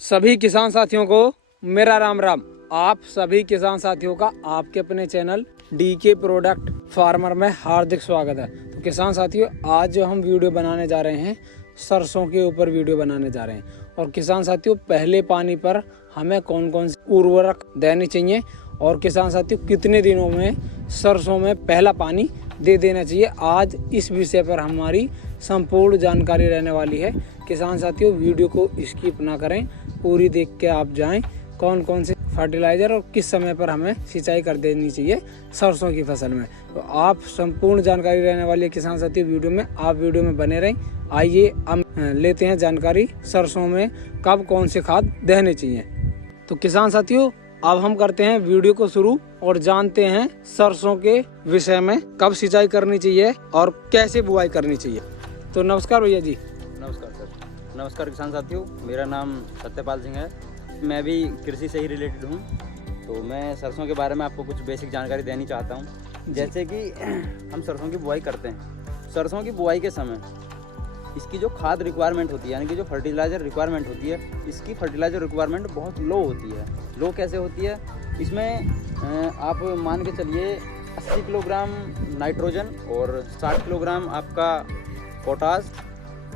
सभी किसान साथियों को मेरा राम राम। आप सभी किसान साथियों का आपके अपने चैनल डीके प्रोडक्ट फार्मर में हार्दिक स्वागत है। तो किसान साथियों, आज जो हम वीडियो बनाने जा रहे हैं, सरसों के ऊपर वीडियो बनाने जा रहे हैं। और किसान साथियों, पहले पानी पर हमें कौन कौन से उर्वरक देने चाहिए और किसान साथियों कितने दिनों में सरसों में पहला पानी दे देना चाहिए, आज इस विषय पर हमारी संपूर्ण जानकारी रहने वाली है। किसान साथियों, वीडियो को स्किप ना करें, पूरी देख के आप जाएं कौन कौन से फर्टिलाइज़र और किस समय पर हमें सिंचाई कर देनी चाहिए सरसों की फसल में। तो आप संपूर्ण जानकारी रहने वाली है किसान साथियों वीडियो में, आप वीडियो में बने रहें। आइए हम लेते हैं जानकारी सरसों में कब कौन से खाद देने चाहिए। तो किसान साथियों, अब हम करते हैं वीडियो को शुरू और जानते हैं सरसों के विषय में कब सिंचाई करनी चाहिए और कैसे बुआई करनी चाहिए। तो नमस्कार भैया जी। नमस्कार सर। नमस्कार किसान साथियों, मेरा नाम सत्यपाल सिंह है। मैं भी कृषि से ही रिलेटेड हूँ। तो मैं सरसों के बारे में आपको कुछ बेसिक जानकारी देनी चाहता हूँ। जैसे कि हम सरसों की बुआई करते हैं, सरसों की बुआई के समय इसकी जो खाद रिक्वायरमेंट होती है, यानी कि जो फर्टिलाइज़र रिक्वायरमेंट होती है, इसकी फर्टिलाइज़र रिक्वायरमेंट बहुत लो होती है। लो कैसे होती है? इसमें आप मान के चलिए 80 किलोग्राम नाइट्रोजन और 60 किलोग्राम आपका पोटास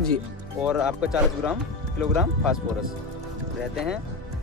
जी और आपका 40 किलोग्राम फास्फोरस रहते हैं।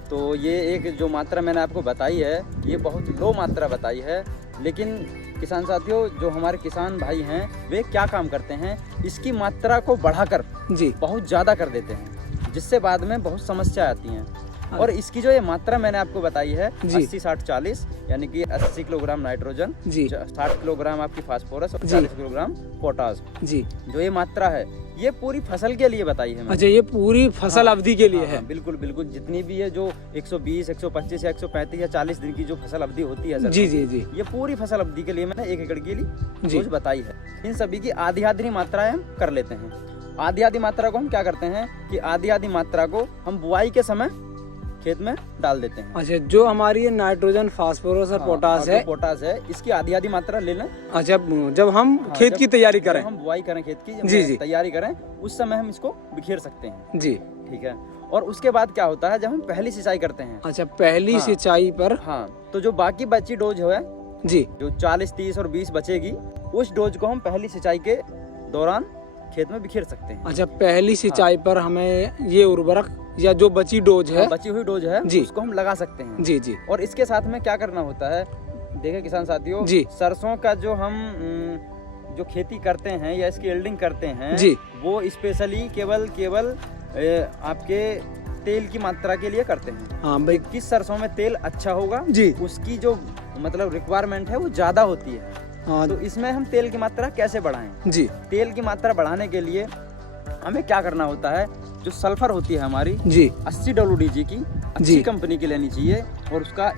तो ये एक जो मात्रा मैंने आपको बताई है, ये बहुत लो मात्रा बताई है। लेकिन किसान साथियों, जो हमारे किसान भाई हैं, वे क्या काम करते हैं, इसकी मात्रा को बढ़ाकर जी बहुत ज़्यादा कर देते हैं, जिससे बाद में बहुत समस्या आती हैं। और इसकी जो ये मात्रा मैंने आपको बताई है 80-60-40, यानी कि 80 किलोग्राम नाइट्रोजन, 60 किलोग्राम आपकी फास्फोरस और 40 किलोग्राम पोटास जी, जो ये मात्रा है ये पूरी फसल के लिए बताई है। अच्छा, ये पूरी फसल अवधि के लिए है? बिल्कुल बिल्कुल, जितनी भी है जो 120, 125 या 135 या 40 दिन की जो फसल अवधि होती है सर, जी जी जी, ये पूरी फसल अवधि के लिए मैंने 1 एकड़ के लिए डोज बताई है। इन सभी की आधी आधी मात्राएं हम कर लेते हैं। आधी आधी मात्रा को हम क्या करते हैं कि आधी आधी मात्रा को हम बुआई के समय खेत में डाल देते हैं। अच्छा, जो हमारी ये नाइट्रोजन, फास्फोरस और पोटास है, इसकी आधी आधी मात्रा ले लें। अच्छा, जब हम खेत की तैयारी करें, हम बुआई करें खेत की, जी तैयारी करें, उस समय हम इसको बिखेर सकते हैं जी, ठीक है। और उसके बाद क्या होता है, जब हम पहली सिंचाई करते हैं। अच्छा, पहली सिंचाई पर तो जो बाकी बची डोज है जी, जो 40, 30 और 20 बचेगी, उस डोज को हम पहली सिंचाई के दौरान खेत में बिखेर सकते हैं। अच्छा, पहली सिंचाई पर हमें ये उर्वरक या जो बची डोज है, बची हुई डोज है जी, उसको हम लगा सकते हैं जी जी। और इसके साथ में क्या करना होता है, देखिए किसान साथियों जी, सरसों का जो हम जो खेती करते हैं या इसकी यील्डिंग करते हैं जी, वो स्पेशली केवल आपके तेल की मात्रा के लिए करते हैं। हाँ भाई, किस सरसों में तेल अच्छा होगा जी, उसकी जो मतलब रिक्वायरमेंट है वो ज्यादा होती है। हाँ, तो इसमें हम तेल की मात्रा कैसे बढ़ाएं जी? तेल की मात्रा बढ़ाने के लिए हमें क्या करना होता है, जो सल्फर होती है हमारी जी 80 WDG की अच्छी कंपनी की लेनी चाहिए और उसका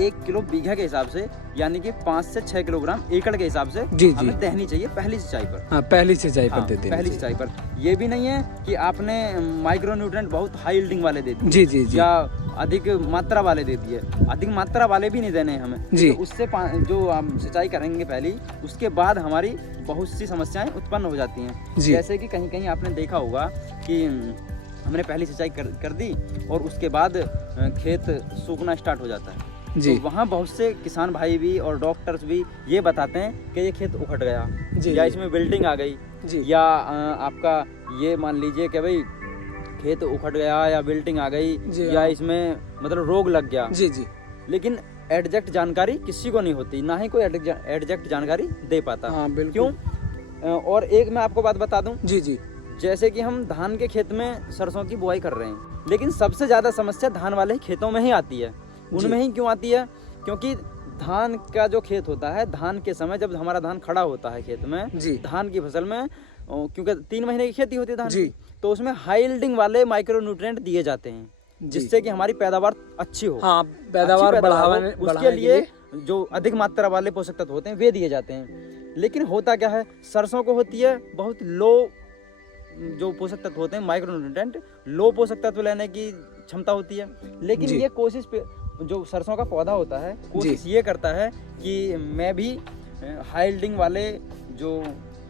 1 किलो बीघा के हिसाब से, यानी कि 5 से 6 किलोग्राम एकड़ के हिसाब से हमें देनी चाहिए पहली सिंचाई पर। पहली सिंचाई पर देते हैं, पहली सिंचाई पर। ये भी नहीं है कि आपने माइक्रो न्यूट्रिएंट बहुत हाई यील्डिंग वाले दे दिए जी, या अधिक मात्रा वाले दे दिए। अधिक मात्रा वाले भी नहीं देने हैं हमें जी। तो उससे जो हम सिंचाई करेंगे पहली, उसके बाद हमारी बहुत सी समस्याएं उत्पन्न हो जाती हैं। जैसे कि कहीं कहीं आपने देखा होगा कि हमने पहली सिंचाई कर दी और उसके बाद खेत सूखना स्टार्ट हो जाता है जी। तो वहाँ बहुत से किसान भाई भी और डॉक्टर्स भी ये बताते हैं कि ये खेत उखड़ गया जी, या इसमें विल्टिंग आ गई जी, या आपका ये मान लीजिए कि भाई खेत उखड़ गया या विल्टिंग आ गई या इसमें मतलब रोग लग गया जी जी। लेकिन एग्जैक्ट जानकारी किसी को नहीं होती, ना ही कोई एग्जैक्ट जानकारी दे पाता। हाँ, क्यों? और एक मैं आपको बात बता दूं जी जी, जैसे कि हम धान के खेत में सरसों की बुआई कर रहे हैं, लेकिन सबसे ज्यादा समस्या धान वाले खेतों में ही आती है। उनमें ही क्यों आती है? क्योंकि धान का जो खेत होता है, धान के समय जब हमारा धान खड़ा होता है खेत में जी, धान की फसल में, क्योंकि 3 महीने की खेती होती है धान की, तो उसमें हाई यील्डिंग वाले माइक्रो न्यूट्रिएंट दिए जाते हैं, जिससे कि हमारी पैदावार अच्छी हो। हाँ, पैदावार बढ़ाने उसके लिए जो अधिक मात्रा वाले पोषक तत्व होते हैं वे दिए जाते हैं। लेकिन होता क्या है, सरसों को होती है बहुत लो जो पोषक तत्व होते हैं, माइक्रो न्यूट्रिएंट, लो पोषक तत्व लेने की क्षमता होती है। लेकिन ये कोशिश पे जो सरसों का पौधा होता है, कोशिश ये करता है कि मैं भी हाई यील्डिंग वाले जो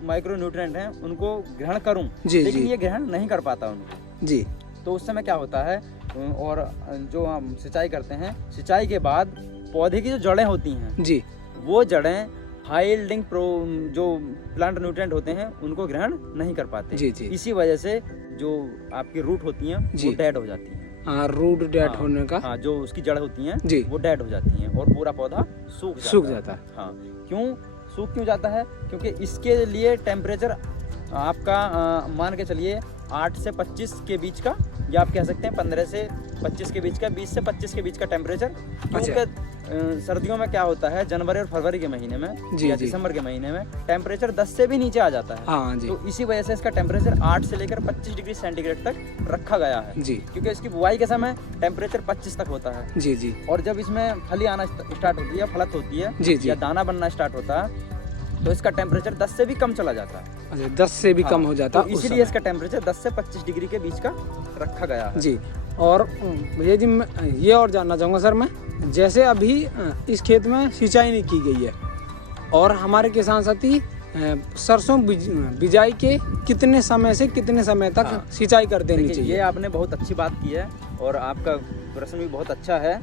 माइक्रो न्यूट्रिएंट हैं उनको ग्रहण करूं, लेकिन ये ग्रहण नहीं कर पाता उनको जी। तो उस समय क्या होता है, और जो हम सिंचाई करते हैं, सिंचाई के बाद पौधे की जो जड़ें होती हैं जी, वो जड़ें हाई यील्डिंग जो प्लांट न्यूट्रिएंट होते हैं उनको ग्रहण नहीं कर पाते। जी जी। इसी वजह से जो आपकी रूट होती हैं वो डेड हो जाती हैं। हाँ, रूट डेड होने का, हाँ, जो उसकी जड़ होती हैं जी, वो डेड हो जाती हैं और पूरा पौधा सूख जाता है। हाँ, सूख क्यों जाता है? क्योंकि इसके लिए टेम्परेचर आपका मान के चलिए 8 से 25 के बीच का, या आप कह सकते हैं 15 से 25 के बीच का, 20 से 25 के बीच का टेम्परेचर। क्योंकि सर्दियों में क्या होता है, जनवरी और फरवरी के महीने में या दिसंबर के महीने में टेम्परेचर 10 से भी नीचे आ जाता है। हाँ जी। तो इसी वजह से इसका टेम्परेचर 8 से लेकर 25 डिग्री सेंटीग्रेड तक रखा गया है जी। क्योंकि इसकी बुआई के समय टेम्परेचर 25 तक होता है। जी जी। और जब इसमें फली आना स्टार्ट होती है, फलत होती है जी जी, या दाना बनना स्टार्ट होता है, तो इसका टेम्परेचर 10 से भी कम चला जाता है। अच्छा, 10 से भी कम हो जाता है। तो इसीलिए इसका टेम्परेचर 10 से 25 डिग्री के बीच का रखा गया है जी। और भैया जी, मैं ये और जानना चाहूँगा सर, मैं जैसे अभी इस खेत में सिंचाई नहीं की गई है और हमारे किसान साथी सरसों बिजाई के कितने समय से कितने समय तक सिंचाई कर देनी चाहिए? ये आपने बहुत अच्छी बात की है और आपका प्रश्न भी बहुत अच्छा है।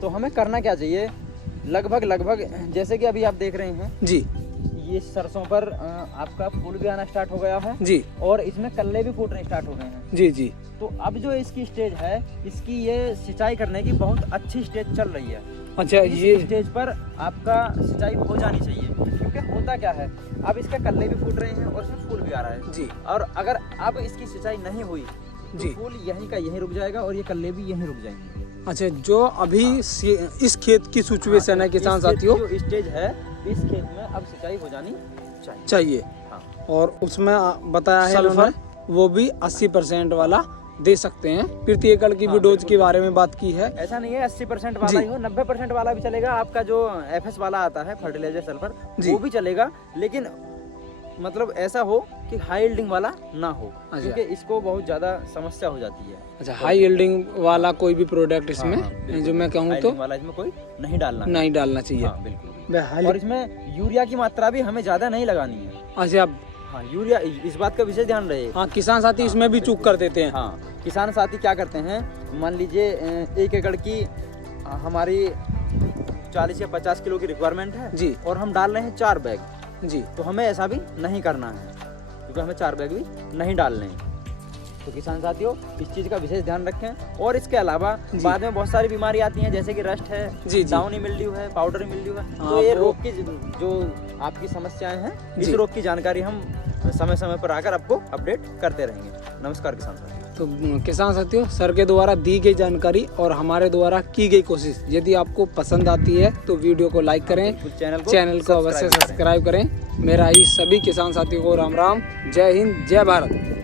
तो हमें करना क्या चाहिए, लगभग जैसे कि अभी आप देख रहे हैं जी, ये सरसों पर आपका फूल भी आना स्टार्ट हो गया है जी, और इसमें कल्ले भी फूटने स्टार्ट हो गए हैं जी जी। तो अब जो इसकी स्टेज है, इसकी ये सिंचाई करने की बहुत अच्छी स्टेज चल रही है। अच्छा, ये स्टेज पर आपका सिंचाई हो जानी चाहिए, क्योंकि होता क्या है, अब इसके कल्ले भी फूट रहे हैं और इसमें फूल भी आ रहा है जी। और अगर अब इसकी सिंचाई नहीं हुई तो फूल यहीं का यहीं रुक जाएगा और ये कल्ले भी यहीं रुक जाएंगे। अच्छा, जो अभी इस खेत की सिचुएशन है किसान साथियों, जो स्टेज है इस खेत में अब सिंचाई हो जानी चाहिए। हाँ। और उसमें बताया है सल्फर, वो भी 80% वाला दे सकते हैं। प्रति एकड़ की भी डोज के बारे में बात की है। ऐसा नहीं है 80% वाला ही हो, 90% वाला भी चलेगा। आपका जो FS वाला आता है फर्टिलाइजर सल्फर, वो भी चलेगा, लेकिन मतलब ऐसा हो कि हाई यील्डिंग वाला ना हो, क्योंकि इसको बहुत ज्यादा समस्या हो जाती है। अच्छा, हाई यील्डिंग वाला कोई भी प्रोडक्ट इसमें जो मैं कहूँ तो वाला इसमें कोई नहीं डालना चाहिए। हाँ, बिल्कुल। और इसमें यूरिया की मात्रा भी हमें ज्यादा नहीं लगानी है। अच्छा, हाँ, यूरिया, इस बात का विशेष ध्यान रहे। हाँ, किसान साथी इसमें भी चूक कर देते हैं। हाँ, किसान साथी क्या करते हैं, मान लीजिए 1 एकड़ की हमारी 40 या 50 किलो की रिक्वायरमेंट है जी, और हम डाल रहे हैं 4 बैग जी। तो हमें ऐसा भी नहीं करना है, क्योंकि हमें 4 बैग भी नहीं डालने हैं। तो किसान साथियों, इस चीज का विशेष ध्यान रखें। और इसके अलावा बाद में बहुत सारी बीमारी आती हैं, जैसे कि रस्ट है जी, डाउनी मिल्ड्यू है, पाउडरी मिल्ड्यू है। तो ये रोग की जो आपकी समस्याएं हैं, इस रोग की जानकारी हम समय समय पर आकर आपको अपडेट करते रहेंगे। नमस्कार किसान साथियों। तो किसान साथियों, सर के द्वारा दी गई जानकारी और हमारे द्वारा की गई कोशिश यदि आपको पसंद आती है तो वीडियो को लाइक करें, चैनल को अवश्य सब्सक्राइब करें। मेरा ही सभी किसान साथियों को राम राम, जय हिंद, जय भारत।